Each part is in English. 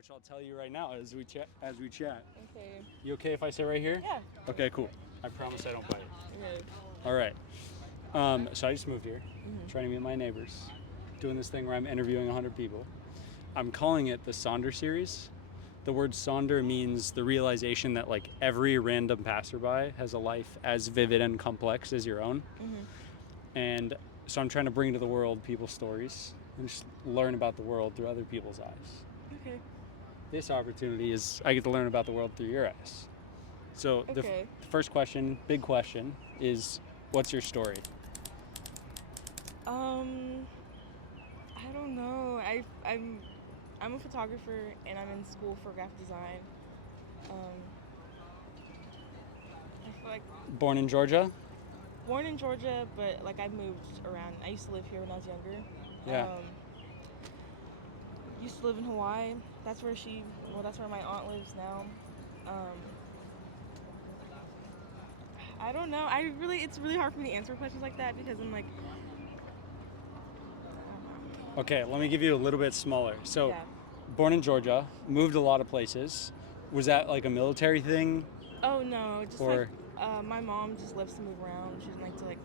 which I'll tell you right now as we chat. Okay. You okay if I sit right here? Yeah. Okay, cool. I promise I don't bite. Okay. All right. So I just moved here, trying to meet my neighbors, doing this thing where I'm interviewing 100 people. I'm calling it the Sonder Series. The word Sonder means the realization that like every random passerby has a life as vivid and complex as your own. And so I'm trying to bring to the world people's stories and just learn about the world through other people's eyes. Okay. This opportunity is I get to learn about the world through your eyes. So Okay. the first question, big question, is what's your story? I don't know. I'm a photographer and I'm in school for graphic design. I feel like Born in Georgia? born in Georgia, but like I moved around. I used to live here when I was younger. Yeah. Used to live in Hawaii. That's where my aunt lives now. I don't know. It's really hard for me to answer questions like that because I'm like, Okay, let me give you a little bit smaller. So, yeah. born in Georgia, moved a lot of places. Was that like a military thing? Oh no, just Or- like my mom just loves to move around. She doesn't like to like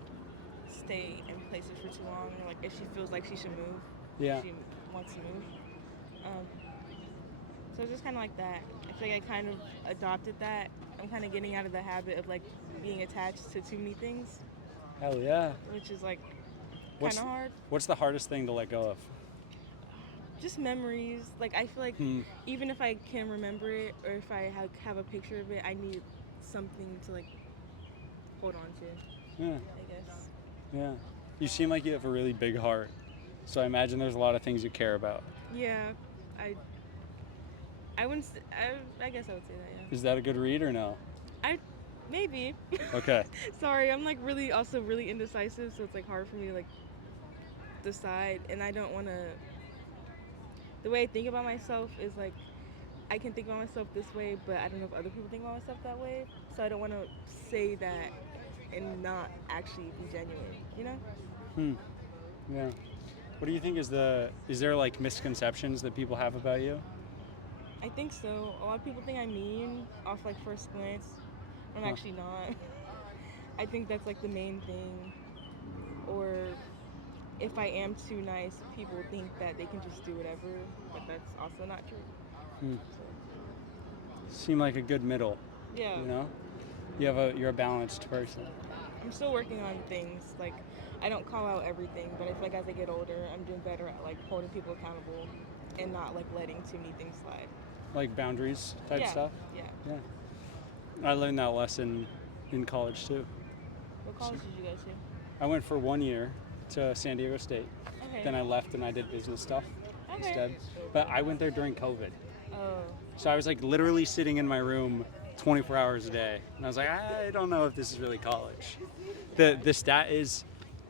stay in places for too long. Or, like if she feels like she should move, Yeah. she wants to move. So it's just kind of like that. I feel like I kind of adopted that. I'm kind of getting out of the habit of like being attached to too many things, Hell yeah. which is like What's, kind of hard. what's the hardest thing to let go of? Just memories. Like I feel like even if I can remember it or if I have a picture of it, I need something to like hold on to. Yeah. I guess. Yeah. You seem like you have a really big heart. So I imagine there's a lot of things you care about. Yeah, I wouldn't. I guess I would say that. Yeah. Is that a good read or no? Maybe. Okay. Sorry, I'm like really indecisive, so it's like hard for me to like decide, and I don't want to. The way I think about myself is like I can think about myself this way, but I don't know if other people think about myself that way. So I don't want to say that and not actually be genuine. You know? Yeah. What do you think is there like misconceptions that people have about you? I think so. A lot of people think I'm mean off like first glance. I'm actually not. I think that's like the main thing. Or if I am too nice, people think that they can just do whatever, but that's also not true. Seem like a good middle, Yeah. you know? You're a balanced person. I'm still working on things. Like I don't call out everything, but I feel like as I get older, I'm doing better at like holding people accountable and not like letting too many things slide. Like boundaries type Yeah. stuff? Yeah. Yeah. I learned that lesson in college too. What college did you go to? I went for 1 year to San Diego State. Okay. Then I left and I did business stuff Okay. instead. But I went there during COVID. Oh. So I was like literally sitting in my room 24 hours a day. And I was like, I don't know if this is really college. The stat is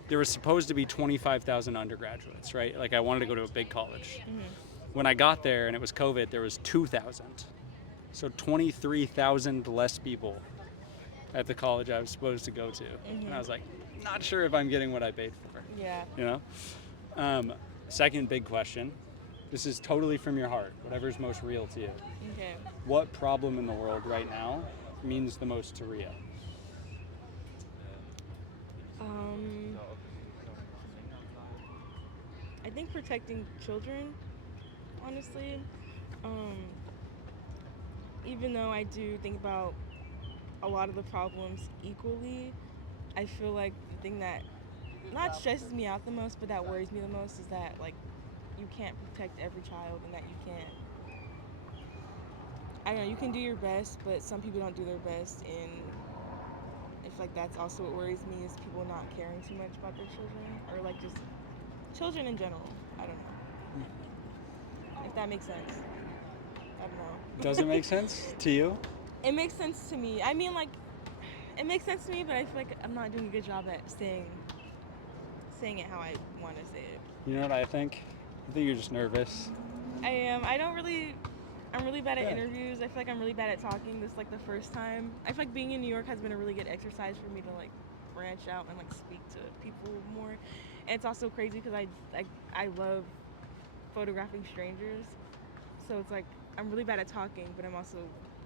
there was supposed to be 25,000 undergraduates, right? Like I wanted to go to a big college. When I got there and it was COVID, there was 2,000. So 23,000 less people at the college I was supposed to go to. And I was like, not sure if I'm getting what I paid for. Yeah. You know? Second big question. This is totally from your heart, whatever's most real to you. Okay. What problem in the world right now means the most to Rhia? I think protecting children, honestly. Even though I do think about a lot of the problems equally, I feel like the thing that not stresses me out the most, but that worries me the most is that like you can't protect every child and that you can't. I don't know. You can do your best, but some people don't do their best, and I feel like that's also what worries me is people not caring too much about their children or like just children in general. I don't know if that makes sense. I don't know. Does it make sense to you? It makes sense to me. I mean, like, it makes sense to me, but I feel like I'm not doing a good job at saying it how I want to say it. You know what I think? I think you're just nervous. I am. I'm really bad at Yeah. interviews. I feel like I'm really bad at talking. This is like the first time. I feel like being in New York has been a really good exercise for me to like branch out and like speak to people more. And it's also crazy because I love photographing strangers. So it's like I'm really bad at talking, but I'm also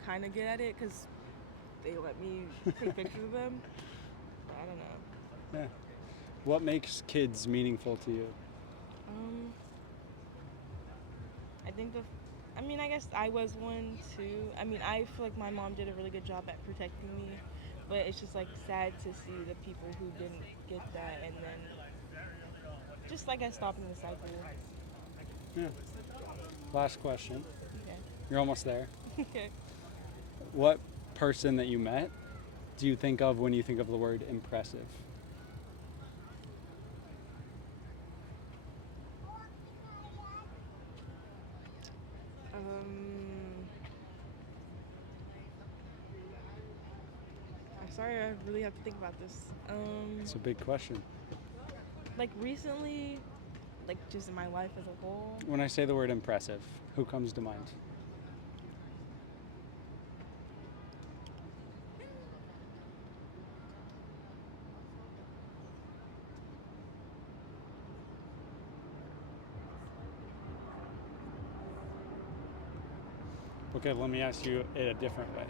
kind of good at it because they let me take pictures of them. But I don't know. Yeah. What makes kids meaningful to you? I think I mean, I guess I was one too. I mean, I feel like my mom did a really good job at protecting me, but it's just like sad to see the people who didn't get that and then just like I stopping the cycle. Yeah. Last question. Okay. You're almost there. Okay. What person that you met do you think of when you think of the word impressive? I'm sorry, I really have to think about this. It's a big question. Like recently, like just in my life as a whole. When I say the word impressive, who comes to mind? Okay, let me ask you it a different way.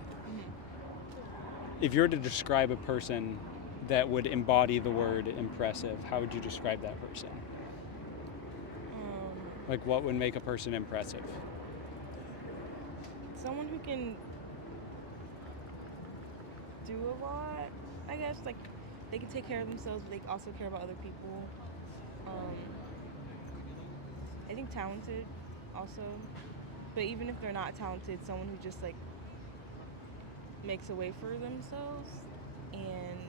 If you were to describe a person that would embody the word impressive, how would you describe that person? Like, what would make a person impressive? Someone who can do a lot, I guess. Like, they can take care of themselves, but they also care about other people. I think talented, also. But even if they're not talented, someone who just like makes a way for themselves and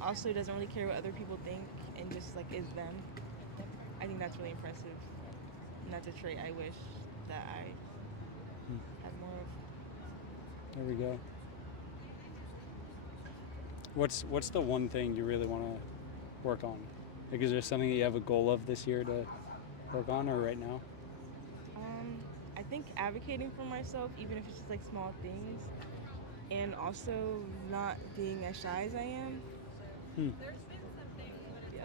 also doesn't really care what other people think and just like is them. I think that's really impressive. And that's a trait I wish that I had more of. There we go. What's the one thing you really want to work on? Like, is there something that you have a goal of this year to work on, or right now? I think advocating for myself, even if it's just like small things, and also not being as shy as I am.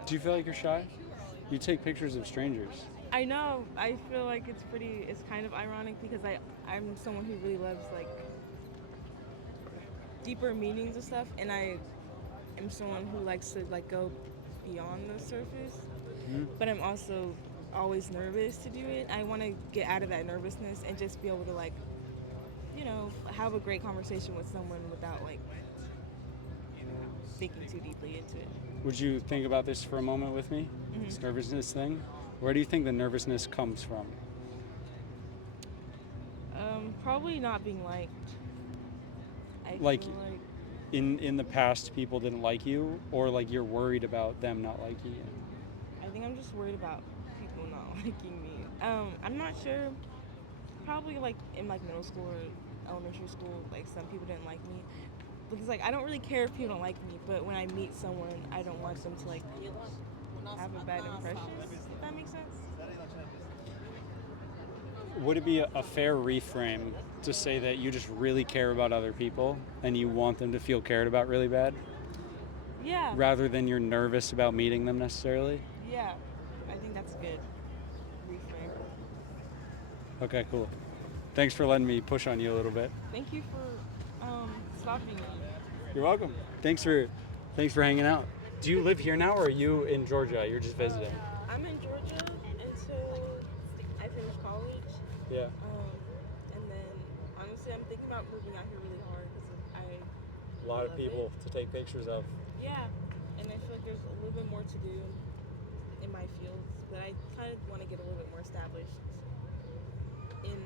Do you feel like you're shy? You take pictures of strangers. I know. I feel like it's kind of ironic because I'm someone who really loves like deeper meanings of stuff, and I am someone who likes to like go beyond the surface. But I'm also always nervous to do it. I want to get out of that nervousness and just be able to like, have a great conversation with someone without like, thinking too deeply into it. Would you think about this for a moment with me? This nervousness thing? Where do you think the nervousness comes from? Probably not being liked. I Like, feel like in the past, people didn't like you, or like you're worried about them not liking you? I think I'm just worried about people not liking me. I'm not sure. Probably like in like middle school or elementary school, like some people didn't like me. Because like I don't really care if people don't like me, but when I meet someone, I don't want them to like have a bad impression. If that makes sense. Would it be a fair reframe to say that you just really care about other people and you want them to feel cared about really bad, Yeah. rather than you're nervous about meeting them necessarily? Yeah. I think that's a good reframe. Okay, cool. Thanks for letting me push on you a little bit. Thank you for stopping me. You're welcome. Thanks for hanging out. Do you live here now, or are you in Georgia? You're just visiting? I'm in Georgia until I finish college. Yeah. And then honestly, I'm thinking about moving out here really hard because A lot of love people it. to take pictures of. Yeah, and I feel like there's a little bit more to do in my fields, but I kind of want to get a little bit more established in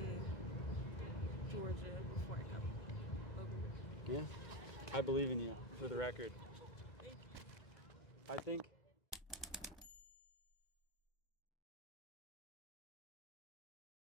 Georgia before I come over. Yeah. I believe in you, for the record. I think